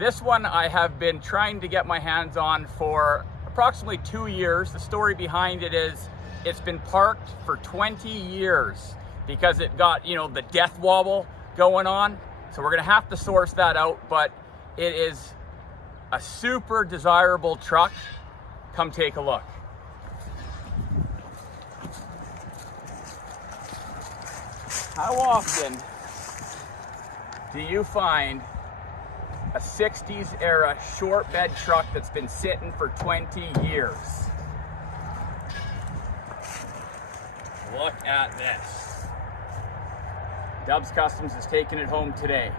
This one I have been trying to get my hands on for approximately 2 years. The story behind it is it's been parked for 20 years because it got, you know, the death wobble going on. So we're gonna have to source that out, but it is a super desirable truck. Come take a look. How often do you find a 60s era short bed truck that's been sitting for 20 years? Look at this. Dubs Kustoms is taking it home today.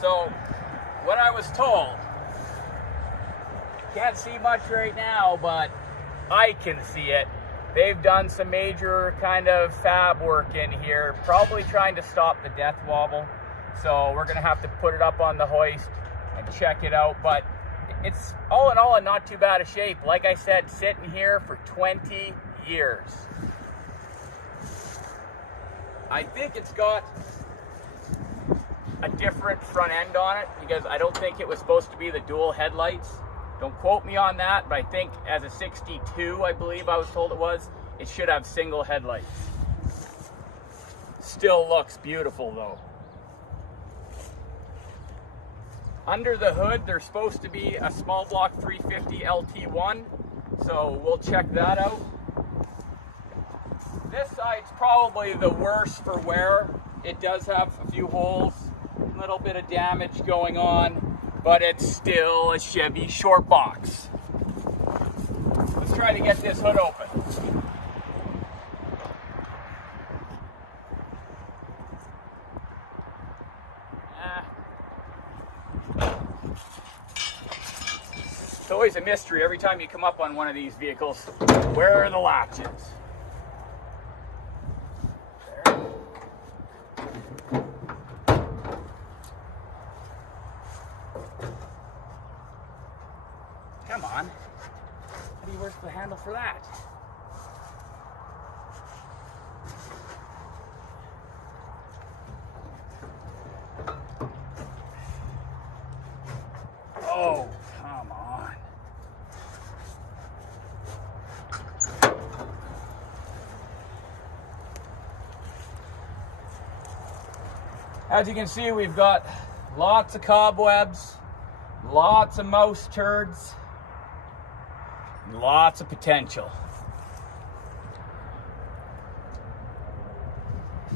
So, what I was told, can't see much right now, but I can see it. They've done some major kind of fab work in here, probably trying to stop the death wobble. So we're gonna have to put it up on the hoist and check it out. But it's all in all in not too bad a shape. Like I said, sitting here for 20 years. I think it's got a different front end on it because I don't think it was supposed to be the dual headlights. Don't quote me on that, but I think as a 62, I believe I was told it should have single headlights. Still looks beautiful though. Under the hood, there's supposed to be a small block 350 LT1, so we'll check that out. This side's probably the worst for wear. It does have a few holes, a little bit of damage going on, but it's still a Chevy short box. Let's try to get this hood open. It's always a mystery every time you come up on one of these vehicles. Where are the latches? Come on. How do you work the handle for that? Oh, come on. As you can see, we've got lots of cobwebs, lots of mouse turds, lots of potential.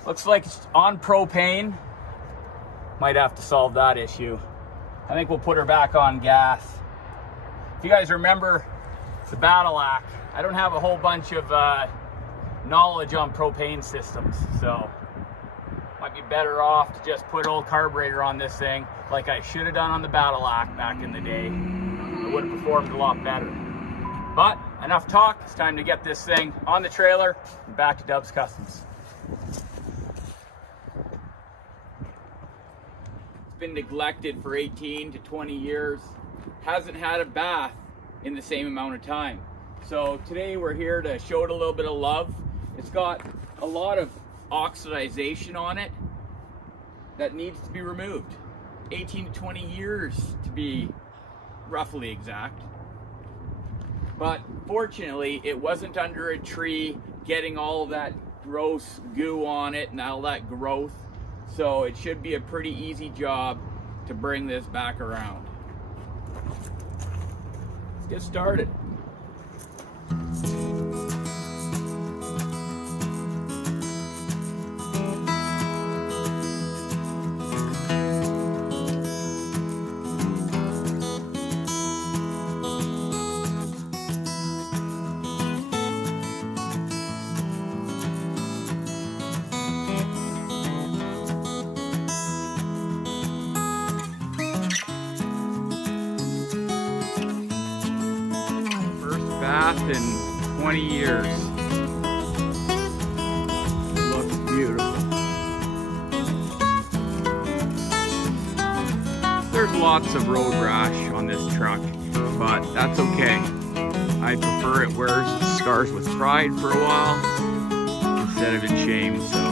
Looks like it's on propane. Might have to solve that issue. I think we'll put her back on gas. If you guys remember the Battle Act, I don't have a whole bunch of knowledge on propane systems, so might be better off to just put old carburetor on this thing like I should have done on the Battle Act back in the day. It would have performed a lot better. But enough talk, it's time to get this thing on the trailer and back to Dubs Kustoms. It's been neglected for 18 to 20 years, hasn't had a bath in the same amount of time. So today we're here to show it a little bit of love. It's got a lot of oxidization on it that needs to be removed. 18 to 20 years to be roughly exact. But fortunately, it wasn't under a tree getting all that gross goo on it and all that growth. So it should be a pretty easy job to bring this back around. Let's get started. Bath in 20 years. Looks beautiful. There's lots of road rash on this truck, but that's okay. I prefer it wears scars with pride for a while instead of in shame, so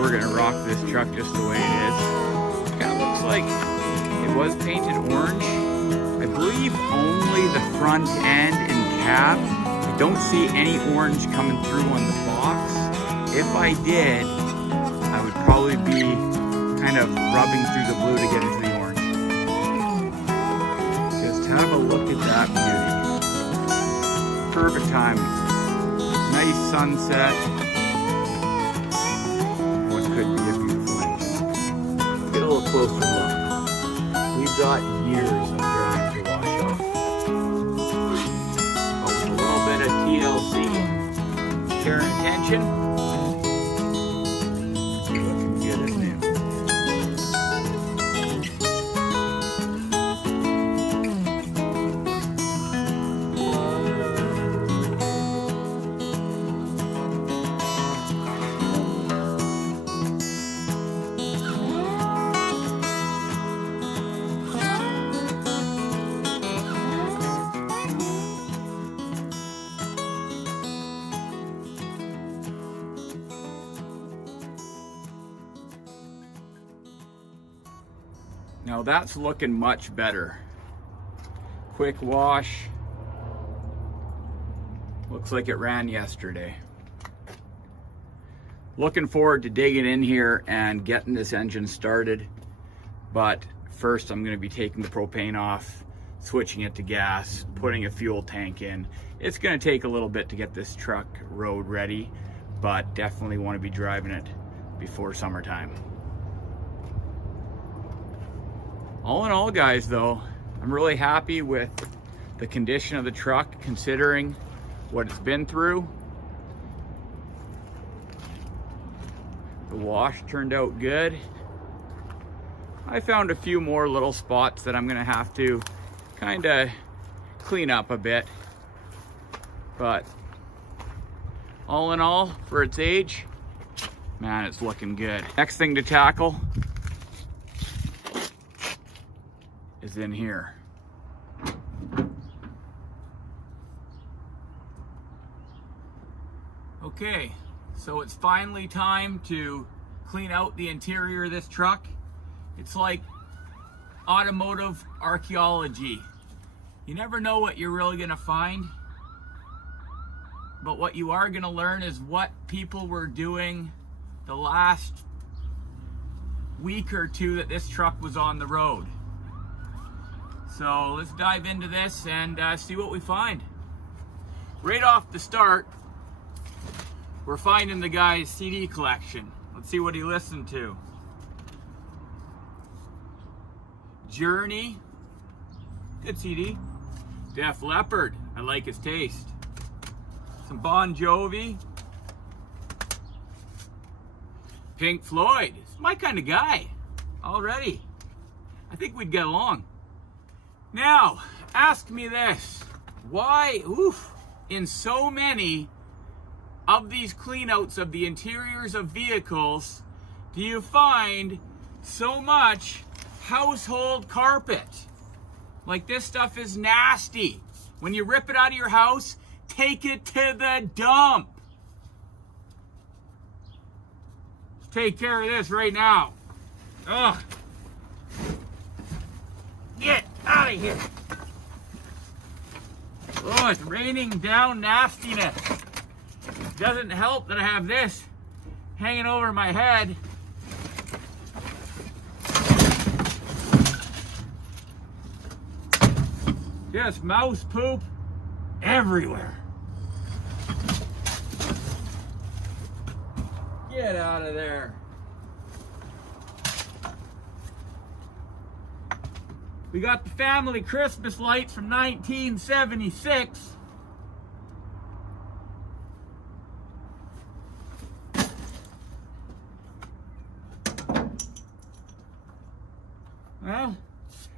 we're gonna rock this truck just the way it is. was painted orange. I believe only the front end and cab. I don't see any orange coming through on the box. If I did, I would probably be kind of rubbing through the blue to get into the orange. Just have a look at that beauty. Perfect timing. Nice sunset. What could be a beautiful engine. Get a little closer look. We've got years of grime to wash off. But with a little bit of TLC, care and attention, looking good as new. Now that's looking much better. Quick wash. Looks like it ran yesterday. Looking forward to digging in here and getting this engine started. But first I'm going to be taking the propane off, switching it to gas, putting a fuel tank in. It's going to take a little bit to get this truck road ready, but definitely want to be driving it before summertime. All in all, guys, though, I'm really happy with the condition of the truck considering what it's been through. The wash turned out good. I found a few more little spots that I'm gonna have to kind of clean up a bit, but all in all, for its age, man, it's looking good. Next thing to tackle is in here. Okay, so it's finally time to clean out the interior of this truck. It's like automotive archaeology. You never know what you're really gonna find, but what you are gonna learn is what people were doing the last week or two that this truck was on the road. So let's dive into this and see what we find. Right off the start, we're finding the guy's CD collection. Let's see what he listened to. Journey, good CD. Def Leppard, I like his taste. Some Bon Jovi. Pink Floyd, it's my kind of guy already. I think we'd get along. Now, ask me this. Why, in so many of these cleanouts of the interiors of vehicles do you find so much household carpet? Like, this stuff is nasty. When you rip it out of your house, take it to the dump. Let's take care of this right now. Ugh. Get out of here. Oh, it's raining down nastiness. Doesn't help that I have this hanging over my head. Just mouse poop everywhere. Get out of there. We got the family Christmas lights from 1976. Well,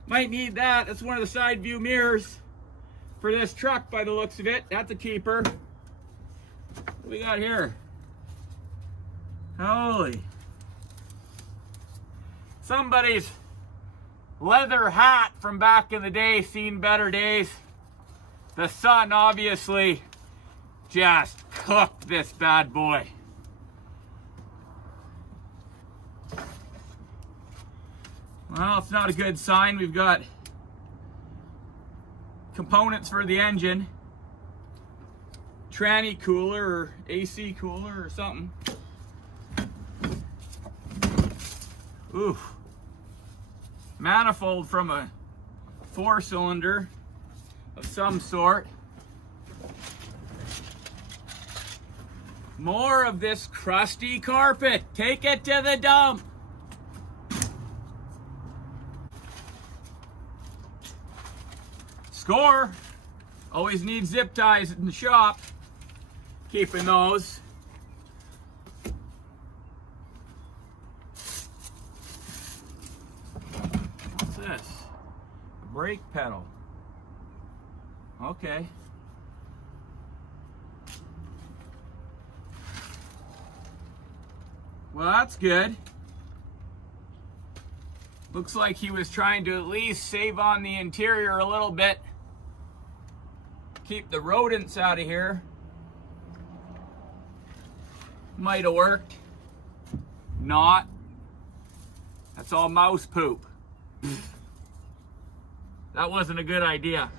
might need that. That's one of the side view mirrors for this truck by the looks of it. That's a keeper. What do we got here? Holy. Somebody's leather hat from back in the day, seen better days. The sun obviously just cooked this bad boy. Well, it's not a good sign. We've got components for the engine, tranny cooler or AC cooler or something. Ooh, manifold from a 4-cylinder of some sort. More of this crusty carpet. Take it to the dump. Score. Always need zip ties in the shop. Keeping those. What's this? A brake pedal. Okay. Well, that's good. Looks like he was trying to at least save on the interior a little bit. Keep the rodents out of here. Might have worked. Not. That's all mouse poop. That wasn't a good idea.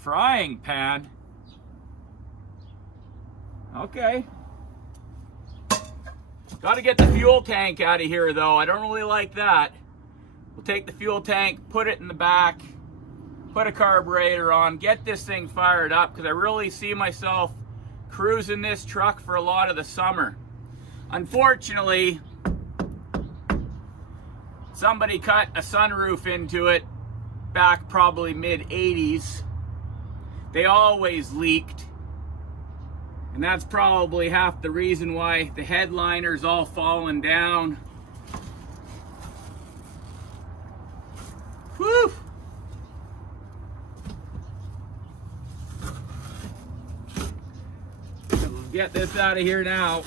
Frying pan. Okay. Got to get the fuel tank out of here though. I don't really like that. We'll take the fuel tank, put it in the back, put a carburetor on, get this thing fired up because I really see myself cruising this truck for a lot of the summer. Unfortunately, somebody cut a sunroof into it back probably mid-80s. They always leaked, and that's probably half the reason why the headliner's all falling down. Whew! We'll get this out of here now.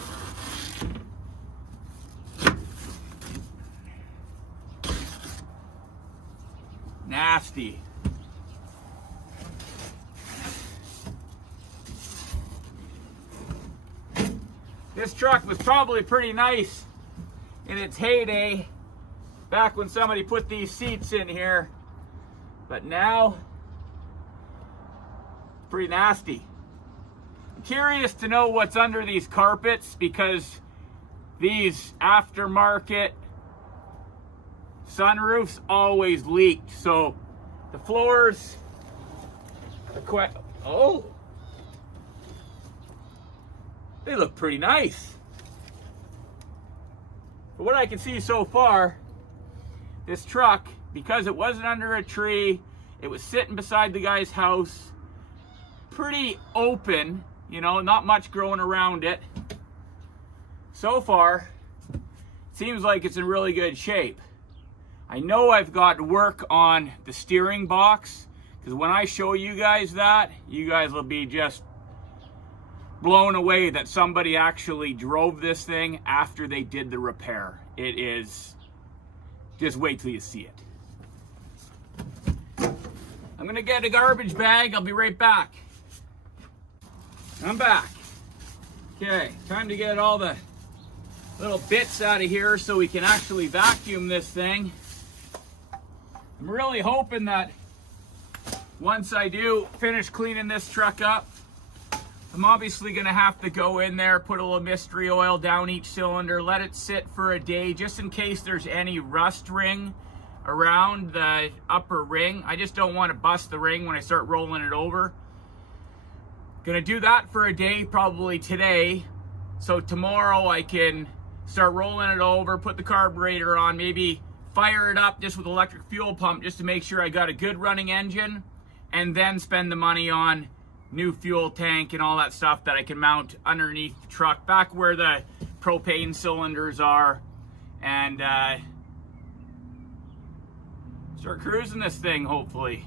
Nasty. This truck was probably pretty nice in its heyday, back when somebody put these seats in here, but now, pretty nasty. I'm curious to know what's under these carpets because these aftermarket sunroofs always leaked, so the floors are quite, oh! They look pretty nice. But what I can see so far, this truck, because it wasn't under a tree, it was sitting beside the guy's house, pretty open, you know, not much growing around it. So far, it seems like it's in really good shape. I know I've got work on the steering box, because when I show you guys that, you guys will be just blown away that somebody actually drove this thing after they did the repair. It is, just wait till you see it. I'm gonna get a garbage bag. I'll be right back. I'm back. Okay, time to get all the little bits out of here so we can actually vacuum this thing. I'm really hoping that once I do finish cleaning this truck up, I'm obviously gonna have to go in there, put a little mystery oil down each cylinder, let it sit for a day, just in case there's any rust ring around the upper ring. I just don't want to bust the ring when I start rolling it over. Gonna do that for a day, probably today. So tomorrow I can start rolling it over, put the carburetor on, maybe fire it up just with electric fuel pump just to make sure I got a good running engine, and then spend the money on new fuel tank and all that stuff that I can mount underneath the truck, back where the propane cylinders are, and start cruising this thing, hopefully.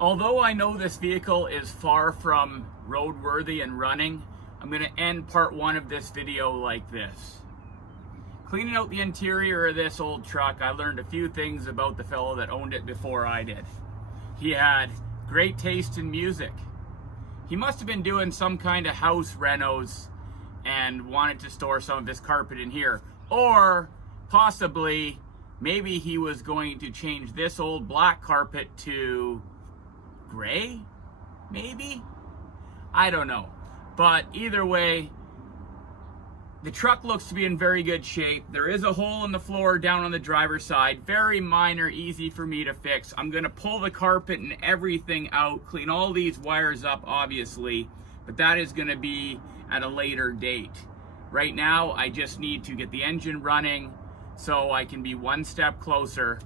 Although I know this vehicle is far from roadworthy and running, I'm going to end part one of this video like this. Cleaning out the interior of this old truck, I learned a few things about the fellow that owned it before I did. He had great taste in music. He must have been doing some kind of house renos and wanted to store some of his carpet in here. Or possibly, maybe he was going to change this old black carpet to gray, maybe? I don't know. But either way, the truck looks to be in very good shape. There is a hole in the floor down on the driver's side. Very minor, easy for me to fix. I'm gonna pull the carpet and everything out, clean all these wires up, obviously, but that is gonna be at a later date. Right now, I just need to get the engine running so I can be one step closer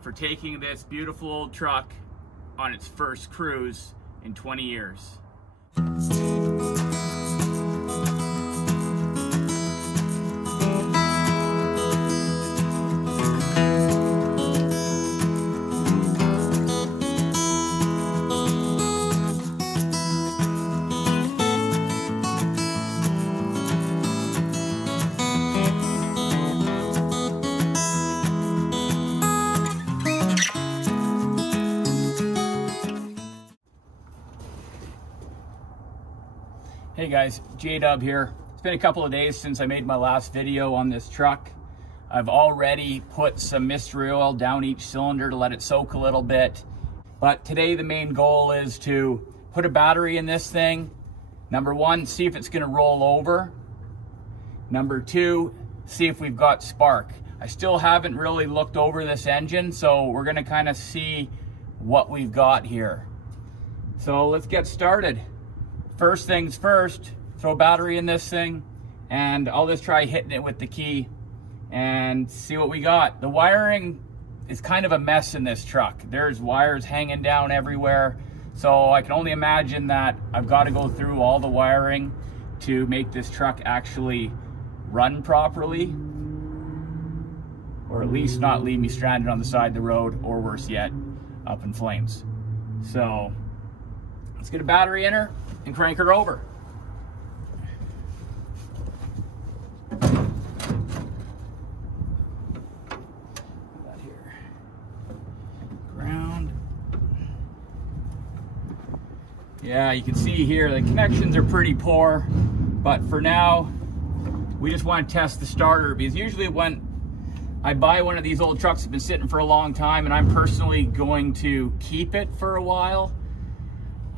for taking this beautiful old truck on its first cruise in 20 years. Hey guys, J-Dub here. It's been a couple of days since I made my last video on this truck. I've already put some mystery oil down each cylinder to let it soak a little bit. But today the main goal is to put a battery in this thing. Number one, see if it's gonna roll over. Number two, see if we've got spark. I still haven't really looked over this engine, so we're gonna kind of see what we've got here. So let's get started. First things first, throw a battery in this thing, and I'll just try hitting it with the key and see what we got. The wiring is kind of a mess in this truck. There's wires hanging down everywhere, so I can only imagine that I've got to go through all the wiring to make this truck actually run properly, or at least not leave me stranded on the side of the road, or worse yet, up in flames. So let's get a battery in her and crank her over. That here. Ground. Yeah, you can see here the connections are pretty poor, but for now we just want to test the starter, because usually when I buy one of these old trucks that's been sitting for a long time and I'm personally going to keep it for a while,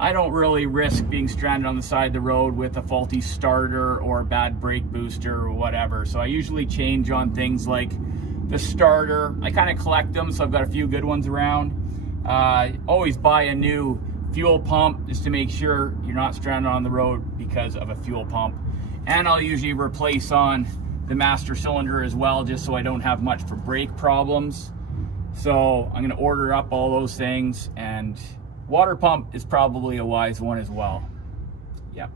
I don't really risk being stranded on the side of the road with a faulty starter or a bad brake booster or whatever. So I usually change on things like the starter. I kind of collect them, so I've got a few good ones around. Always buy a new fuel pump just to make sure you're not stranded on the road because of a fuel pump. And I'll usually replace on the master cylinder as well, just so I don't have much for brake problems. So I'm gonna order up all those things, and water pump is probably a wise one as well. Yep.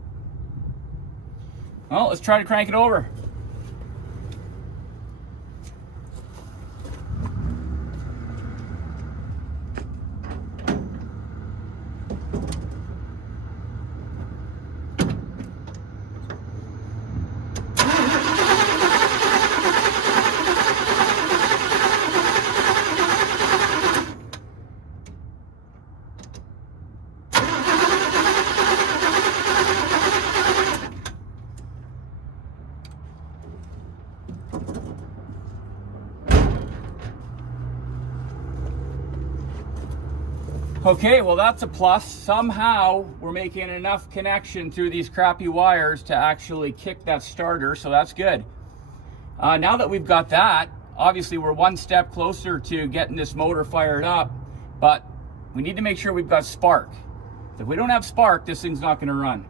Well, let's try to crank it over. Okay, well that's a plus. Somehow we're making enough connection through these crappy wires to actually kick that starter, so that's good. Now that we've got that, obviously we're one step closer to getting this motor fired up, but we need to make sure we've got spark. If we don't have spark, this thing's not gonna run.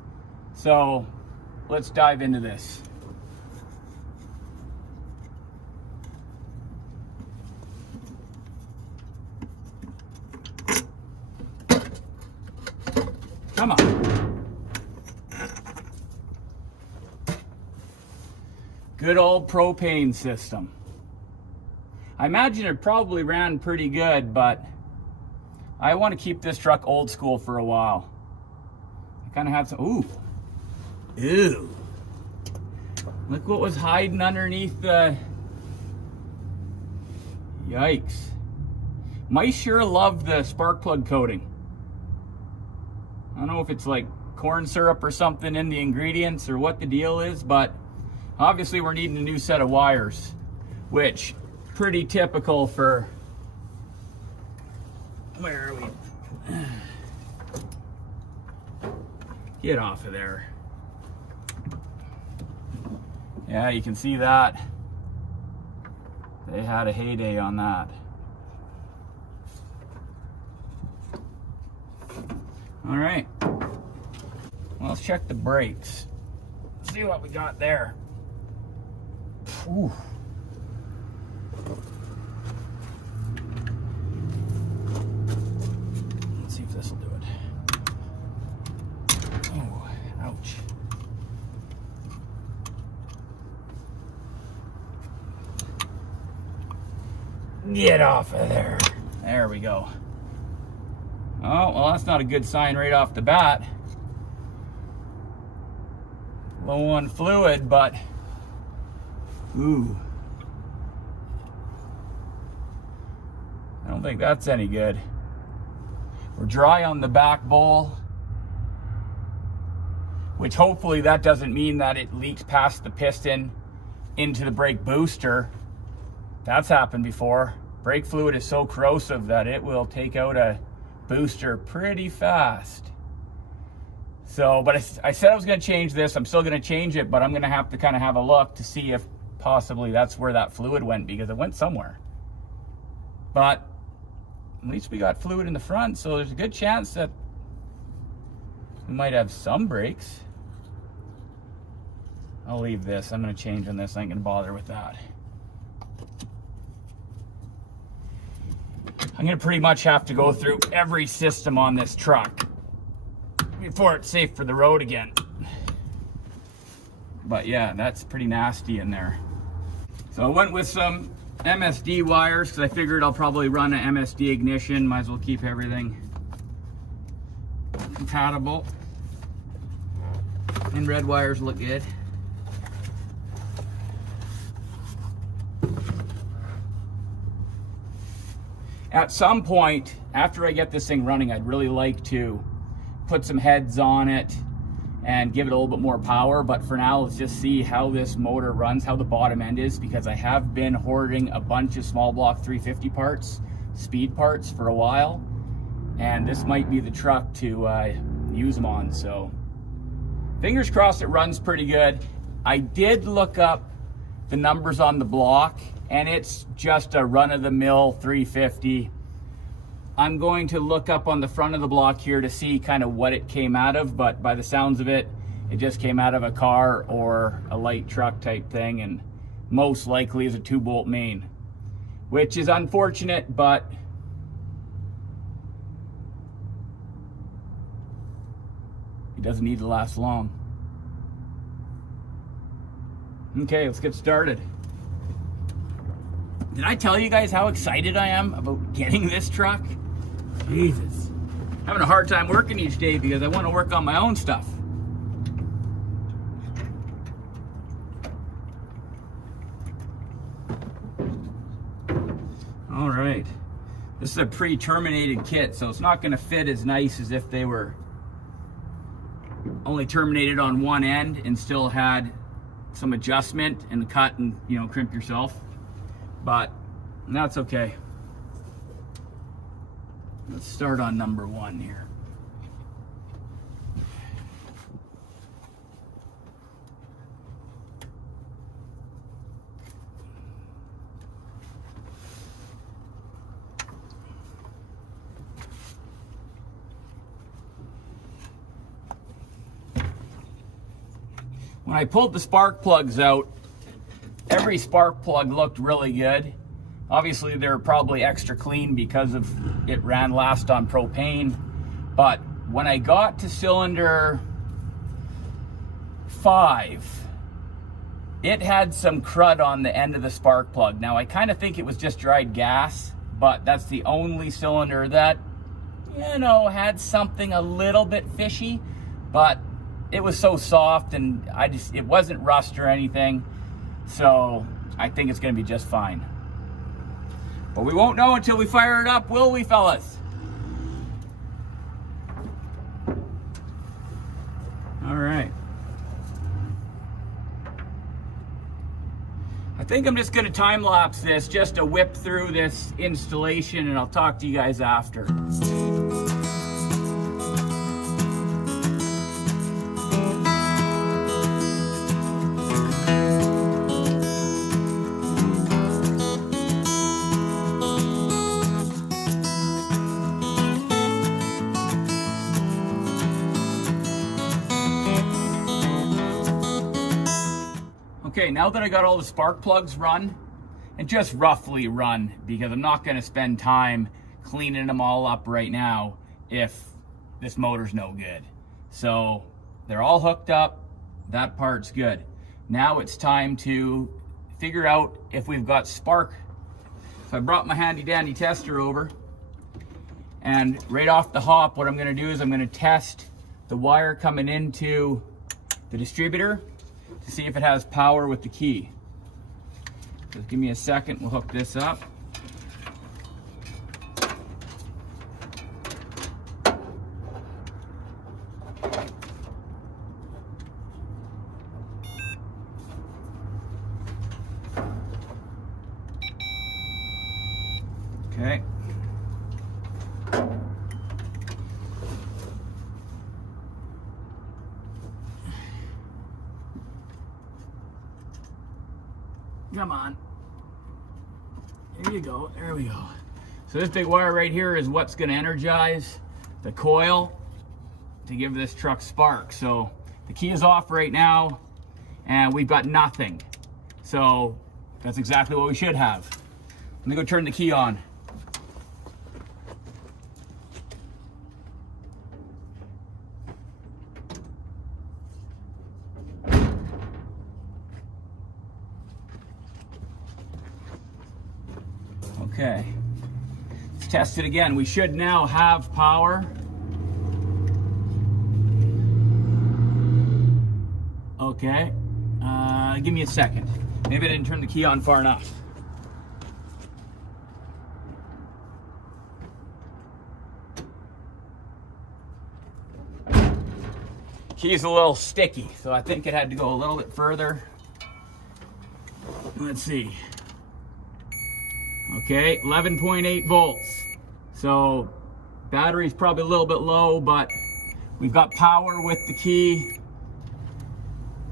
So let's dive into this. Come on. Good old propane system. I imagine it probably ran pretty good, but I want to keep this truck old school for a while. I kind of have some, ooh. Look what was hiding underneath the, yikes. Mice sure love the spark plug coating. I don't know if it's like corn syrup or something in the ingredients or what the deal is, but obviously we're needing a new set of wires, which pretty typical for, where are we? Get off of there. Yeah, you can see that. They had a heyday on that. All right, well, let's check the brakes. See what we got there. Ooh. Let's see if this will do it. Oh, ouch. Get off of there. There we go. Oh, well, that's not a good sign right off the bat. Low on fluid, but ooh. I don't think that's any good. We're dry on the back bowl, which hopefully that doesn't mean that it leaks past the piston into the brake booster. That's happened before. Brake fluid is so corrosive that it will take out a booster pretty fast. So, but I said I was going to change this. I'm still going to change it, but I'm going to have to kind of have a look to see if possibly that's where that fluid went, because it went somewhere. But at least we got fluid in the front, so there's a good chance that we might have some brakes. I'll leave this. I'm going to change on this. I ain't going to bother with that. I'm going to pretty much have to go through every system on this truck before it's safe for the road again. But yeah, that's pretty nasty in there. So I went with some MSD wires because I figured I'll probably run an MSD ignition. Might as well keep everything compatible. And red wires look good. At some point, after I get this thing running, I'd really like to put some heads on it and give it a little bit more power. But for now, let's just see how this motor runs, how the bottom end is, because I have been hoarding a bunch of small block 350 parts, speed parts, for a while. And this might be the truck to use them on. So fingers crossed it runs pretty good. I did look up the numbers on the block, and it's just a run-of-the-mill 350. I'm going to look up on the front of the block here to see kind of what it came out of, but by the sounds of it, it just came out of a car or a light truck type thing, and most likely is a 2-bolt main, which is unfortunate, but it doesn't need to last long. Okay, let's get started. Did I tell you guys how excited I am about getting this truck? Jesus. Having a hard time working each day because I want to work on my own stuff. All right. This is a pre-terminated kit, so it's not going to fit as nice as if they were only terminated on one end and still had some adjustment and cut and, you know, crimp yourself. But that's okay. Let's start on number 1 here. When I pulled the spark plugs out, every spark plug looked really good. Obviously, they're probably extra clean because of it ran last on propane. But when I got to cylinder 5, it had some crud on the end of the spark plug. Now, I kind of think it was just dried gas, but that's the only cylinder that you know, had something a little bit fishy, but it was so soft and it wasn't rust or anything. So I think it's gonna be just fine. But we won't know until we fire it up, will we, fellas? All right. I think I'm just gonna time lapse this just to whip through this installation, and I'll talk to you guys after. Okay, now that I got all the spark plugs run, and just roughly run, because I'm not gonna spend time cleaning them all up right now if this motor's no good. So they're all hooked up, that part's good. Now it's time to figure out if we've got spark. So I brought my handy dandy tester over, and right off the hop, what I'm gonna do is I'm gonna test the wire coming into the distributor to see if it has power with the key. Just give me a second, we'll hook this up. Okay. Come on. There you go. There we go. So this big wire right here is what's going to energize the coil to give this truck spark. So the key is off right now and we've got nothing. So that's exactly what we should have. Let me go turn the key on. Okay, let's test it again. We should now have power. Okay, give me a second. Maybe I didn't turn the key on far enough. Key's a little sticky, so I think it had to go a little bit further. Let's see. Okay, 11.8 volts. So battery's probably a little bit low, but we've got power with the key.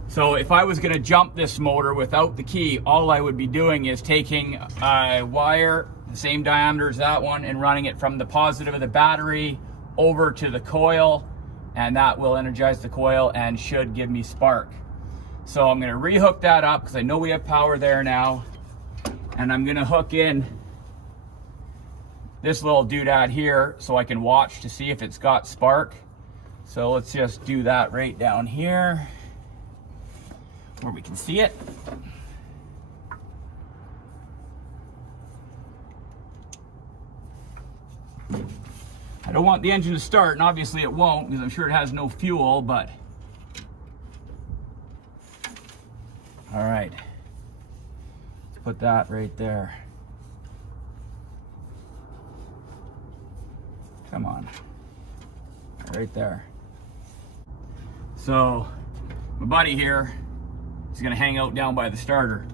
So if I was gonna jump this motor without the key, all I would be doing is taking a wire, the same diameter as that one, and running it from the positive of the battery over to the coil, and that will energize the coil and should give me spark. So I'm gonna rehook that up because I know we have power there now. And I'm gonna hook in this little doodad here so I can watch to see if it's got spark. So let's just do that right down here where we can see it. I don't want the engine to start, and obviously it won't because I'm sure it has no fuel, but all right. Put that right there. Come on. Right there. So my buddy here is gonna hang out down by the starter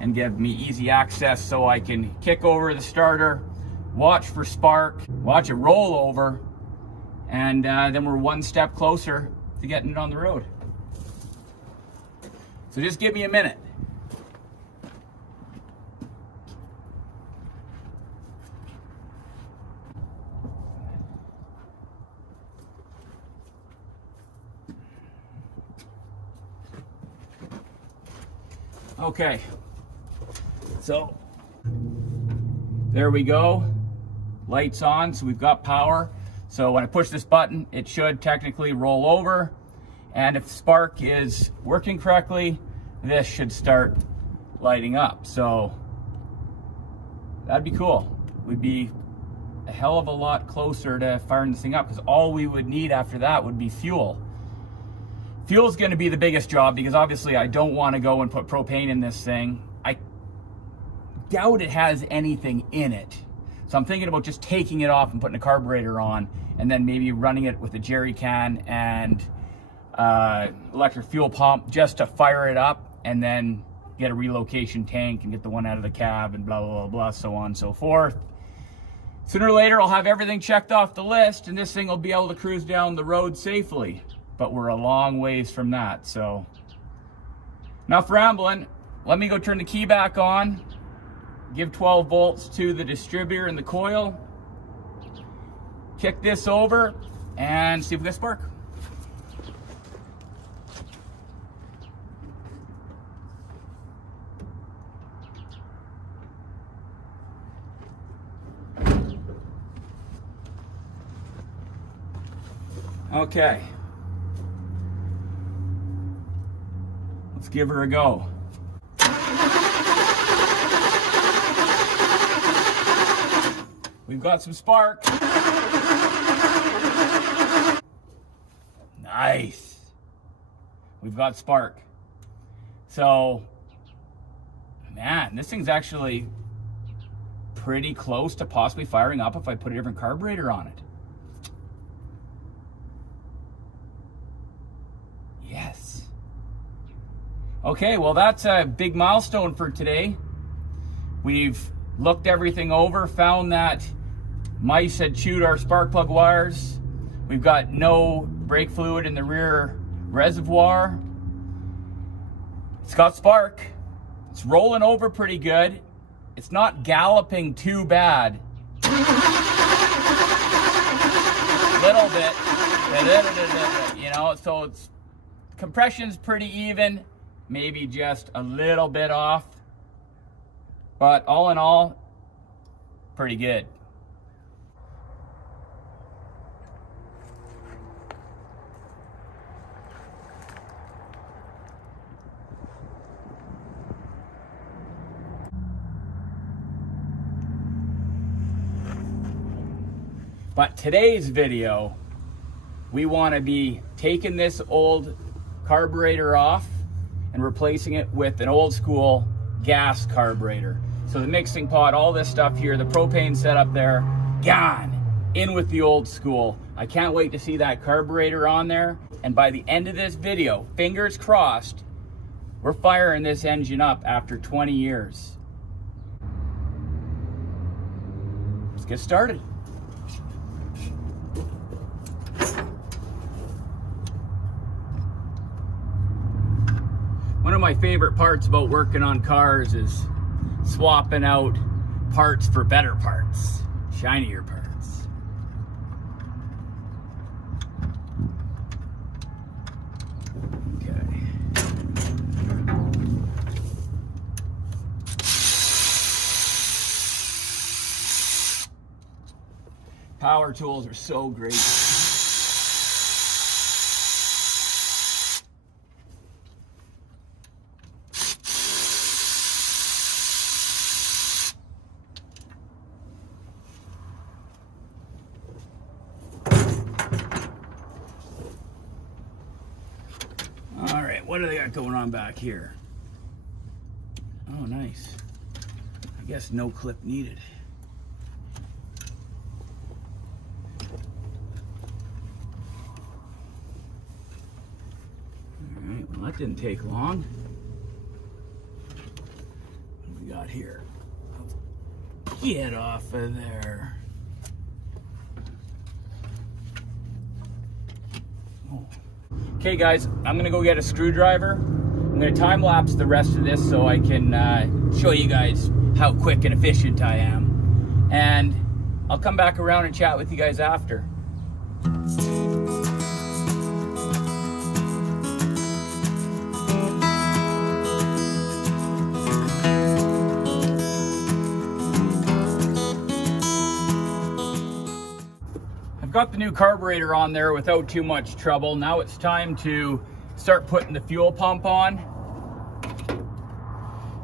and give me easy access so I can kick over the starter, watch for spark, watch it roll over, and then we're one step closer to getting it on the road. So just give me a minute. Okay, so there we go, lights on, so we've got power. So when I push this button, it should technically roll over, and if the spark is working correctly, this should start lighting up. So that'd be cool. We'd be a hell of a lot closer to firing this thing up, because all we would need after that would be fuel. Fuel's going to be the biggest job, because obviously I don't want to go and put propane in this thing. I doubt it has anything in it. So I'm thinking about just taking it off and putting a carburetor on, and then maybe running it with a jerry can and electric fuel pump just to fire it up, and then get a relocation tank and get the one out of the cab and blah, blah, blah, blah, so on and so forth. Sooner or later, I'll have everything checked off the list, and this thing will be able to cruise down the road safely. But we're a long ways from that, so enough rambling. Let me go turn the key back on, give 12 volts to the distributor in the coil, kick this over, and see if we get a spark. Okay. Let's give her a go. We've got some spark. Nice. We've got spark. So, man, this thing's actually pretty close to possibly firing up if I put a different carburetor on it. Yes. Okay, well, that's a big milestone for today. We've looked everything over, found that mice had chewed our spark plug wires. We've got no brake fluid in the rear reservoir. It's got spark. It's rolling over pretty good. It's not galloping too bad. Little bit, you know, so it's compression's pretty even, maybe just a little bit off, but all in all, pretty good. But today's video, we want to be taking this old carburetor off and replacing it with an old school gas carburetor. So the mixing pot, all this stuff here, the propane setup there, gone, in with the old school. I can't wait to see that carburetor on there. And by the end of this video, fingers crossed, we're firing this engine up after 20 years. Let's get started. One of my favorite parts about working on cars is swapping out parts for better parts, shinier parts. Okay. Power tools are so great. What do they got going on back here? Oh, nice. I guess no clip needed. All right, well, that didn't take long. What do we got here? Get off of there. Oh. Okay guys, I'm gonna go get a screwdriver. I'm gonna time lapse the rest of this so I can show you guys how quick and efficient I am. And I'll come back around and chat with you guys after. Got the new carburetor on there without too much trouble. Now it's time to start putting the fuel pump on,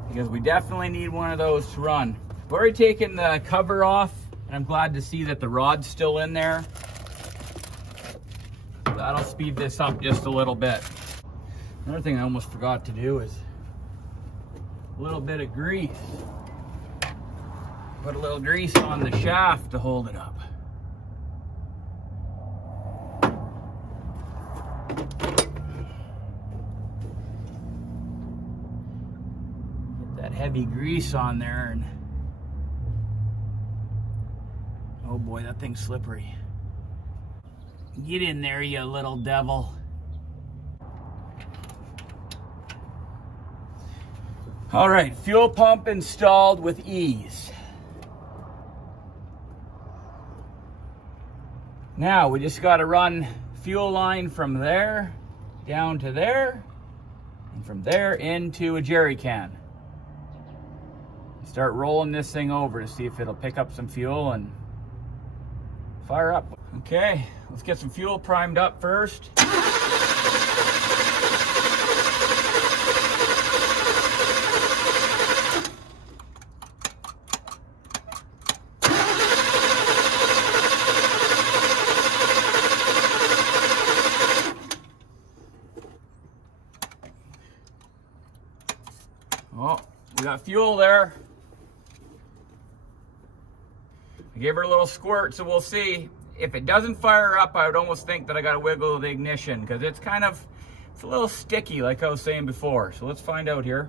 because we definitely need one of those to run. I've already taken the cover off and And I'm glad to see that the rod's still in there. That'll speed this up just a little bit. Another thing I almost forgot to do is a little bit of grease. Put a little grease on the shaft to hold it up. Get that heavy grease on there and oh boy, that thing's slippery. Get in there, you little devil. All right, fuel pump installed with ease. Now we just got to run fuel line from there down to there and from there into a jerry can. Start rolling this thing over to see if it'll pick up some fuel and fire up. Okay, let's get some fuel primed up first. Oh, we got fuel there. I gave her a little squirt, so we'll see. If it doesn't fire up, I would almost think that I got to wiggle the ignition because it's a little sticky like I was saying before. So let's find out here.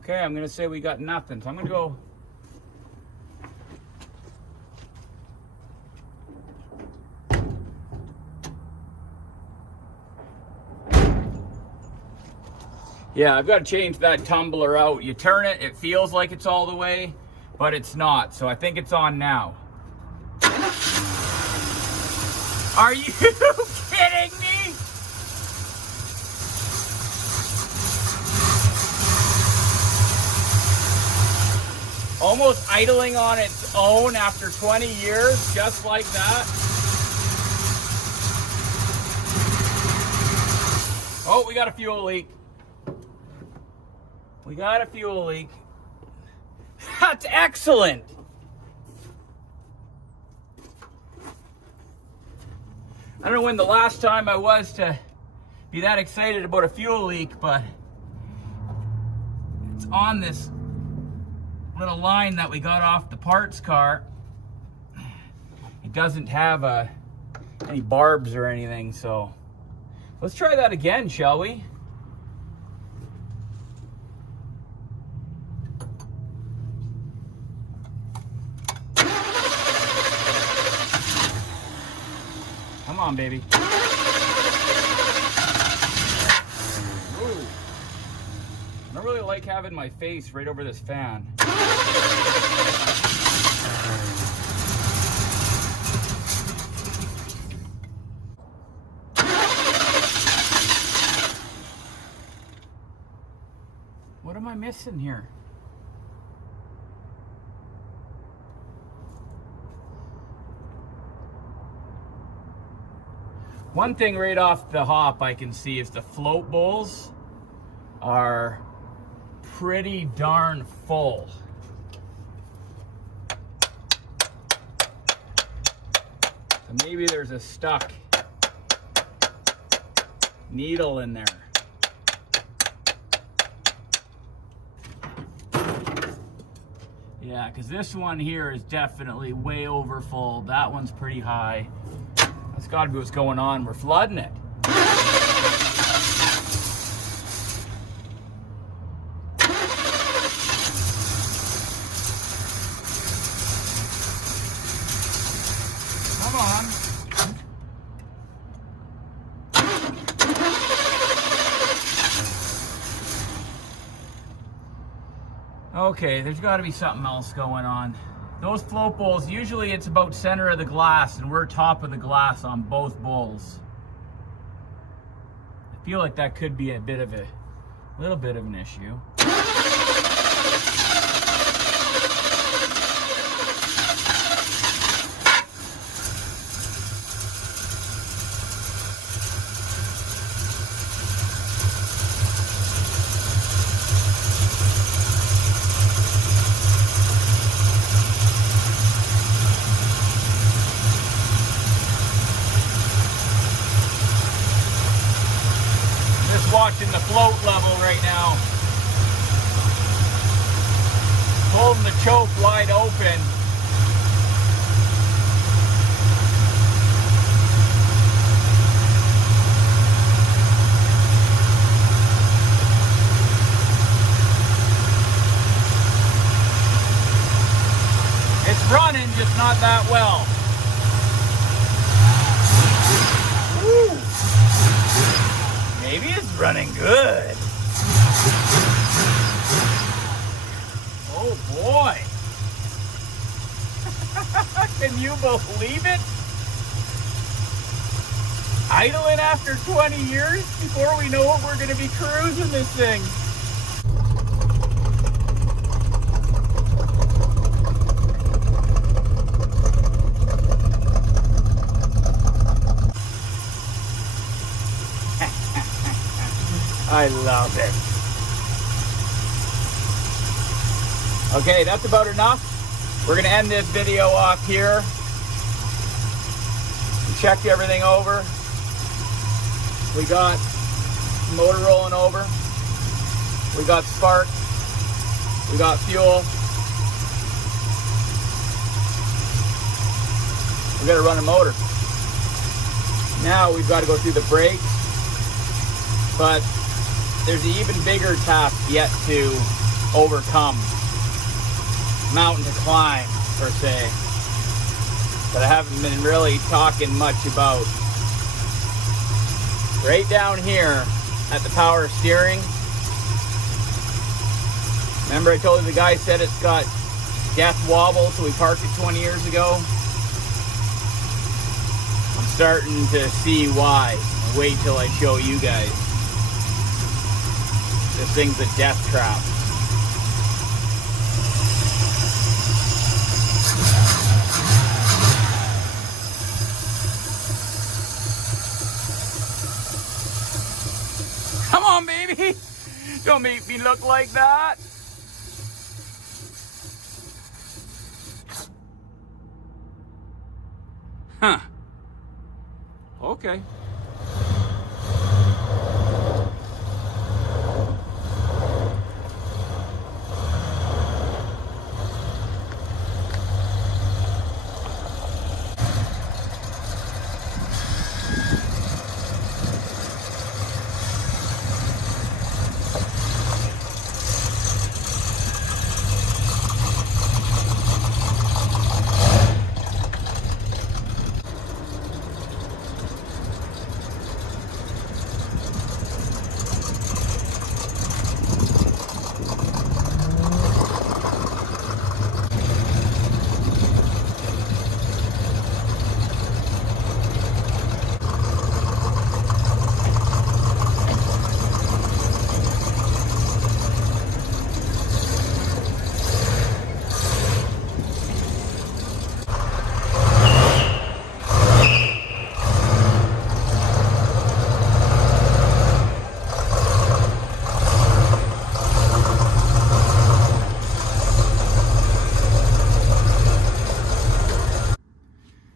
Okay, I'm gonna say we got nothing. So I'm gonna go. Yeah, I've got to change that tumbler out. You turn it, it feels like it's all the way, but it's not. So I think it's on now. Are you kidding me? Almost idling on its own after 20 years, just like that. Oh, we got a fuel leak. We got a fuel leak. That's excellent. I don't know when the last time I was to be that excited about a fuel leak, but it's on this little line that we got off the parts car. It doesn't have any barbs or anything, so let's try that again, shall we? Come on, baby. Ooh. I don't really like having my face right over this fan. What am I missing here? One thing right off the hop I can see is the float bowls are pretty darn full. So maybe there's a stuck needle in there. Yeah, because this one here is definitely way over full. That one's pretty high. That's got to be what's going on. We're flooding it. Come on. Okay, there's got to be something else going on. Those float bowls, usually it's about center of the glass, and we're top of the glass on both bowls. I feel like that could be a little bit of an issue. watching the float level right now. Holding the choke wide open. It's running, just not that well. Woo. Maybe it's running good. Oh boy. Can you believe it? Idling after 20 years before we know it, we're going to be cruising this thing. I love it. Okay, that's about enough. We're gonna end this video off here. We checked everything over. We got motor rolling over. We got spark. We got fuel. We gotta run a motor. Now we've got to go through the brakes, but there's an even bigger task yet to overcome. Mountain to climb, per se, that I haven't been really talking much about. Right down here at the power steering, remember I told you the guy said it's got death wobble, so we parked it 20 years ago? I'm starting to see why. Wait till I show you guys. This thing's a death trap. Come on, baby. Don't make me look like that. Huh. Okay.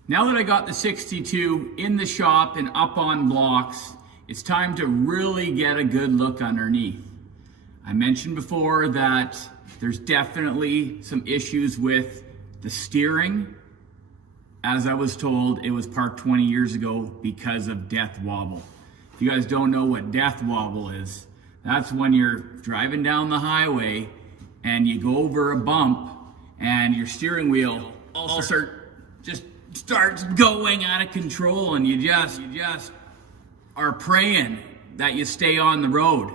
Now that I got the 62 in the shop and up on blocks, it's time to really get a good look underneath. I mentioned before that there's definitely some issues with the steering. As I was told, it was parked 20 years ago because of death wobble. If you guys don't know what death wobble is, that's when you're driving down the highway and you go over a bump and your steering wheel just starts going out of control, and you just are praying that you stay on the road.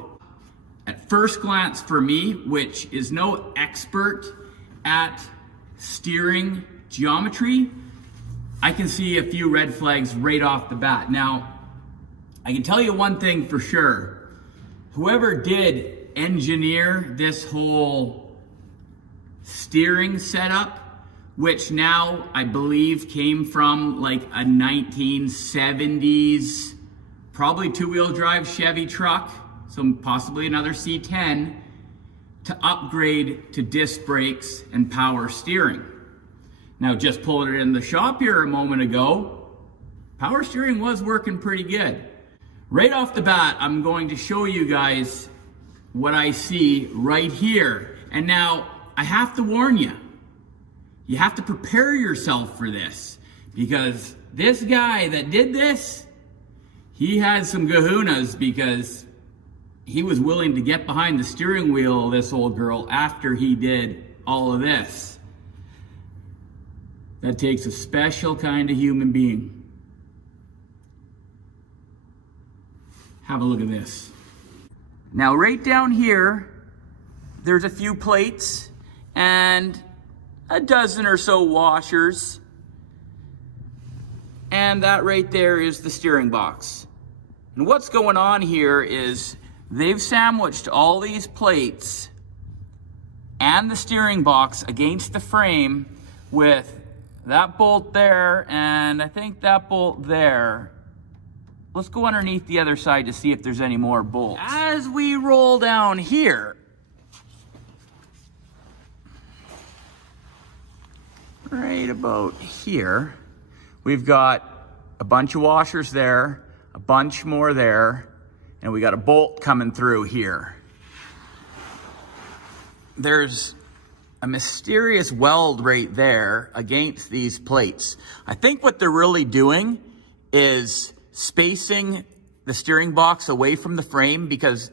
At first glance for me, which is no expert at steering geometry, I can see a few red flags right off the bat. Now, I can tell you one thing for sure. Whoever did engineer this whole steering setup, which now I believe came from like a 1970s, probably two-wheel drive Chevy truck, so possibly another C10, to upgrade to disc brakes and power steering. Now, just pulling it in the shop here a moment ago, power steering was working pretty good. Right off the bat, I'm going to show you guys what I see right here. And now, I have to warn you, you have to prepare yourself for this, because this guy that did this, he had some kahunas, because he was willing to get behind the steering wheel of this old girl after he did all of this. That takes a special kind of human being. Have a look at this. Now right down here, there's a few plates and a dozen or so washers. And that right there is the steering box. And what's going on here is they've sandwiched all these plates and the steering box against the frame with that bolt there and I think that bolt there. Let's go underneath the other side to see if there's any more bolts. As we roll down here, right about here, we've got a bunch of washers there, a bunch more there, and we got a bolt coming through here. There's a mysterious weld right there against these plates. I think what they're really doing is spacing the steering box away from the frame, because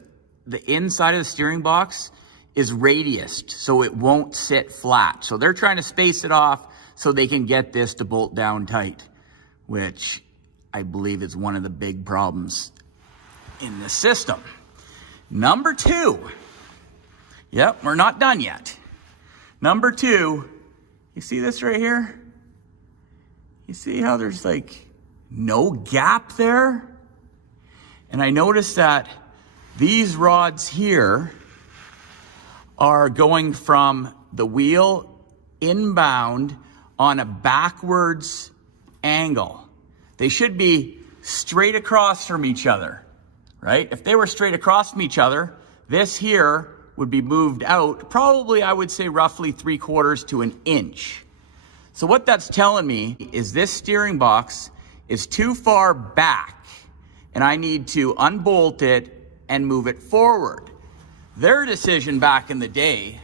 the inside of the steering box is radiused, so it won't sit flat. So they're trying to space it off so they can get this to bolt down tight, which I believe is one of the big problems in the system. Number two. Yep, we're not done yet. Number two, you see this right here? You see how there's like no gap there? And I noticed that these rods here are going from the wheel inbound on a backwards angle. They should be straight across from each other, right? If they were straight across from each other, this here would be moved out, probably I would say roughly 3/4 to an inch. So what that's telling me is this steering box is too far back and I need to unbolt it and move it forward. Their decision back in the day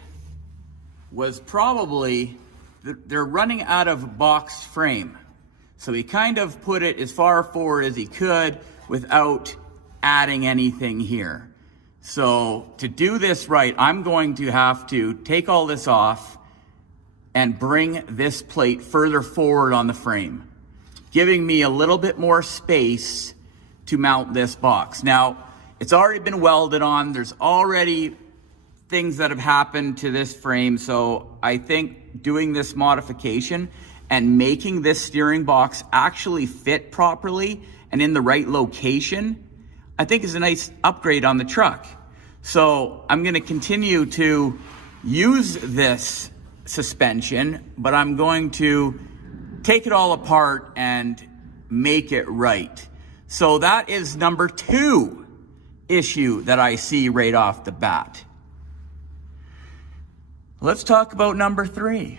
was probably they're running out of boxed frame. So he kind of put it as far forward as he could without adding anything here. So to do this right, I'm going to have to take all this off and bring this plate further forward on the frame, giving me a little bit more space to mount this box. Now, it's already been welded on. There's already things that have happened to this frame. So I think doing this modification and making this steering box actually fit properly and in the right location, I think is a nice upgrade on the truck. So I'm gonna continue to use this suspension, but I'm going to take it all apart and make it right. So that is number two issue that I see right off the bat. Let's talk about number three.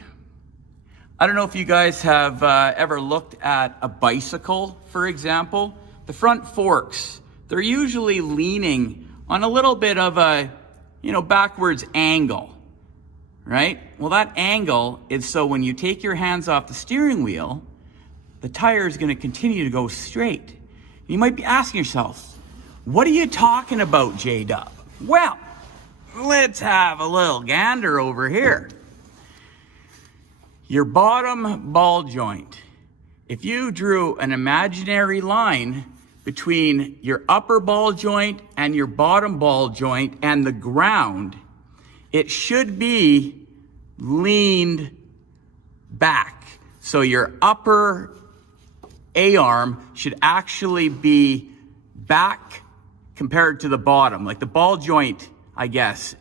I don't know if you guys have ever looked at a bicycle, for example. The front forks, they're usually leaning on a little bit of a, backwards angle, right? Well, that angle is so when you take your hands off the steering wheel, the tire is going to continue to go straight. You might be asking yourself, what are you talking about, J-Dub? Well, let's have a little gander over here. Your bottom ball joint. If you drew an imaginary line between your upper ball joint and your bottom ball joint and the ground, it should be leaned back. So your upper A-arm should actually be back compared to the bottom. Like the ball joint, I guess,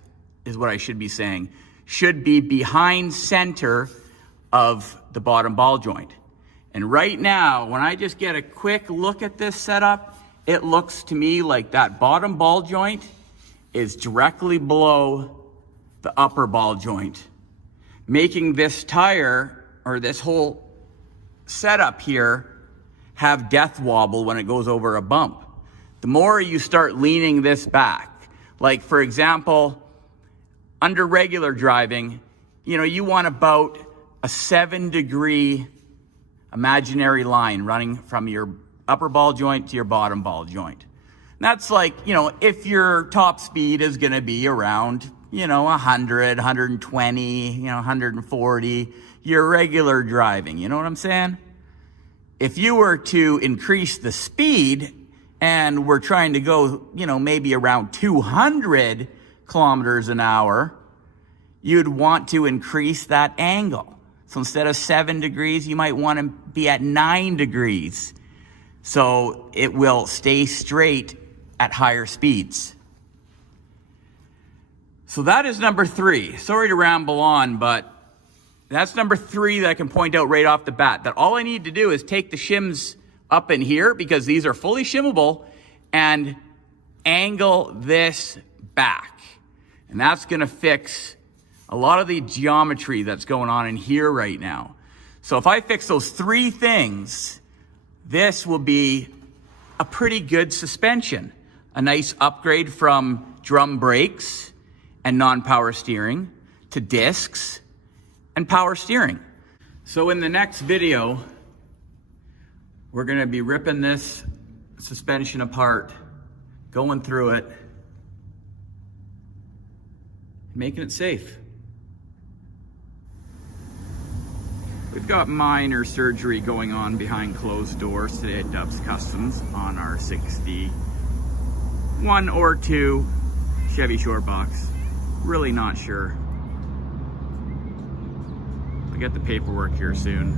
is what I should be saying, should be behind center of the bottom ball joint. And right now, when I just get a quick look at this setup, it looks to me like that bottom ball joint is directly below the upper ball joint, making this tire, or this whole setup here, have death wobble when it goes over a bump. the more you start leaning this back. Like for example, under regular driving, you know, you want about a 7-degree imaginary line running from your upper ball joint to your bottom ball joint. And that's like, you know, if your top speed is going to be around, you know, 100, 120, you know, 140, your regular driving, you know what I'm saying? If you were to increase the speed and we're trying to go, you know, maybe around 200 kilometers an hour, you'd want to increase that angle. So instead of 7 degrees, you might want to be at 9 degrees. So it will stay straight at higher speeds. So that is number 3. Sorry to ramble on, but that's number 3 that I can point out right off the bat. That all I need to do is take the shims up in here, because these are fully shimmable, and angle this back. And that's gonna fix a lot of the geometry that's going on in here right now. So if I fix those 3 things, this will be a pretty good suspension. A nice upgrade from drum brakes and non-power steering to discs and power steering. So in the next video, we're gonna be ripping this suspension apart, going through it, making it safe. We've got minor surgery going on behind closed doors today at Dub's Kustoms on our 61 or 2 Chevy short box. Really not sure. I'll get the paperwork here soon.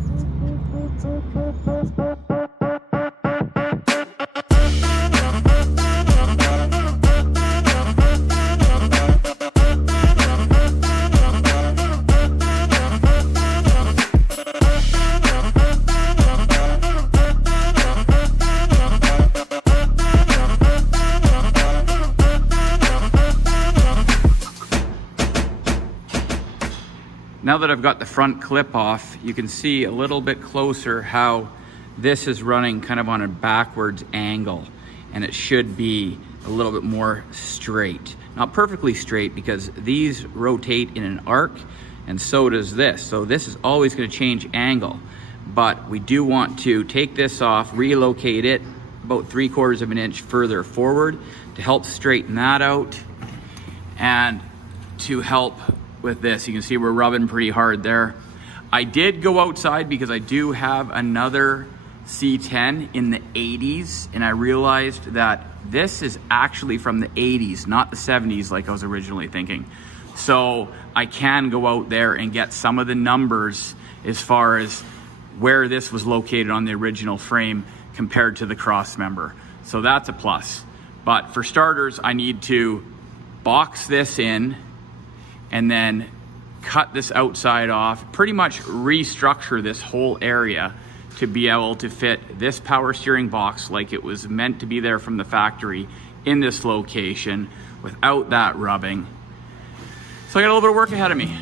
Now that I've got the front clip off, you can see a little bit closer how this is running kind of on a backwards angle, and it should be a little bit more straight. Not perfectly straight, because these rotate in an arc, and so does this. So this is always going to change angle, but we do want to take this off, relocate it about 3/4 of an inch further forward to help straighten that out, and to help with this. You can see we're rubbing pretty hard there. I did go outside because I do have another C10 in the 80s, and I realized that this is actually from the 80s, not the 70s like I was originally thinking. So I can go out there and get some of the numbers as far as where this was located on the original frame compared to the cross member. So that's a plus. But for starters, I need to box this in and then cut this outside off, pretty much restructure this whole area to be able to fit this power steering box like it was meant to be there from the factory in this location without that rubbing. So I got a little bit of work ahead of me.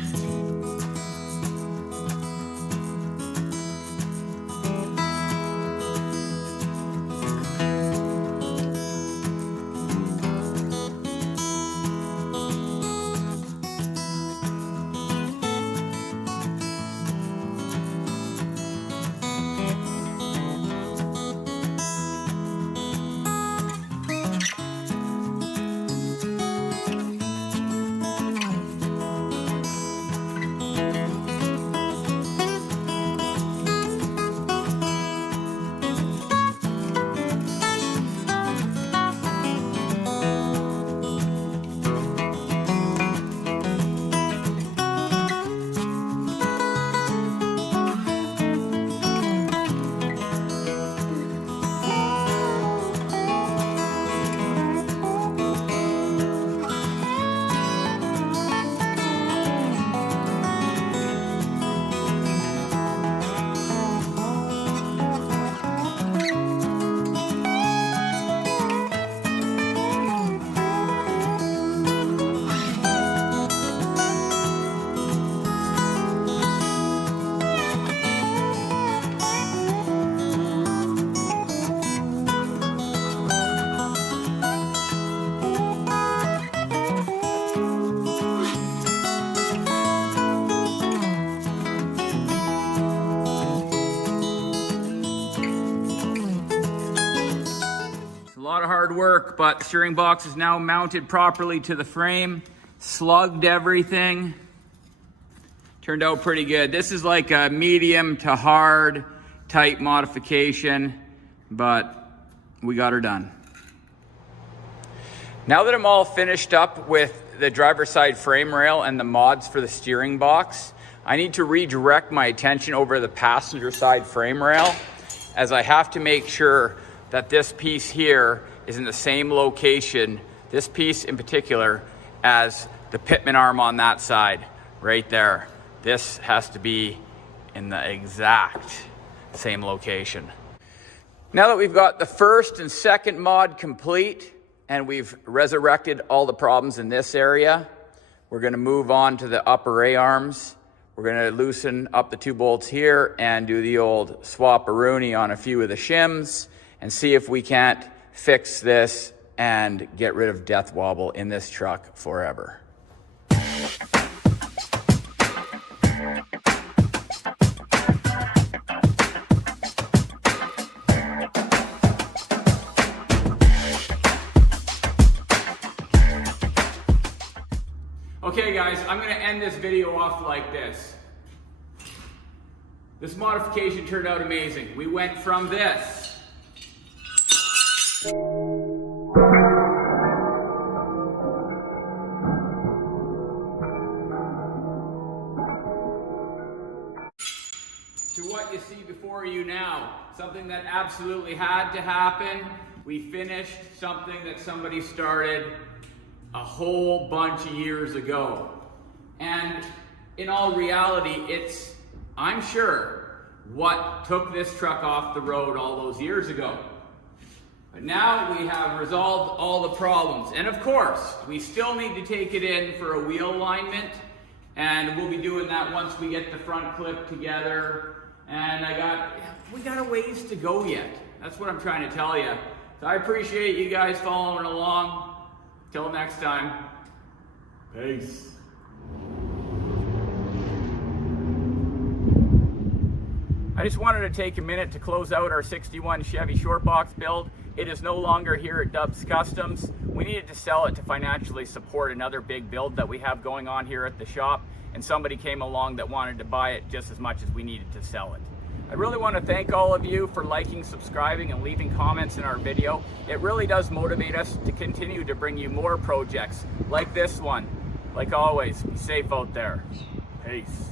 hard work, but the steering box is now mounted properly to the frame, slugged everything. Turned out pretty good. This is like a medium to hard type modification, but we got her done. Now that I'm all finished up with the driver's side frame rail and the mods for the steering box, I need to redirect my attention over the passenger side frame rail, as I have to make sure that this piece here is in the same location, this piece in particular, as the pitman arm on that side, right there. This has to be in the exact same location. Now that we've got the first and second mod complete, and we've resurrected all the problems in this area, we're gonna move on to the upper A-arms. We're gonna loosen up the 2 bolts here and do the old swap-a-rooney on a few of the shims and see if we can't fix this and get rid of death wobble in this truck forever. Okay guys, I'm gonna end this video off like this. This modification turned out amazing. We went from this to what you see before you now. Something that absolutely had to happen. We finished something that somebody started a whole bunch of years ago. And in all reality, it's, I'm sure, what took this truck off the road all those years ago. But now we have resolved all the problems. And of course, we still need to take it in for a wheel alignment, and we'll be doing that once we get the front clip together. And we got a ways to go yet. That's what I'm trying to tell you. So I appreciate you guys following along. Till next time, peace. I just wanted to take a minute to close out our 61 Chevy short box build. It is no longer here at Dub's Customs. We needed to sell it to financially support another big build that we have going on here at the shop, and somebody came along that wanted to buy it just as much as we needed to sell it. I really want to thank all of you for liking, subscribing, and leaving comments in our video. It really does motivate us to continue to bring you more projects like this one. Like always, be safe out there. Peace.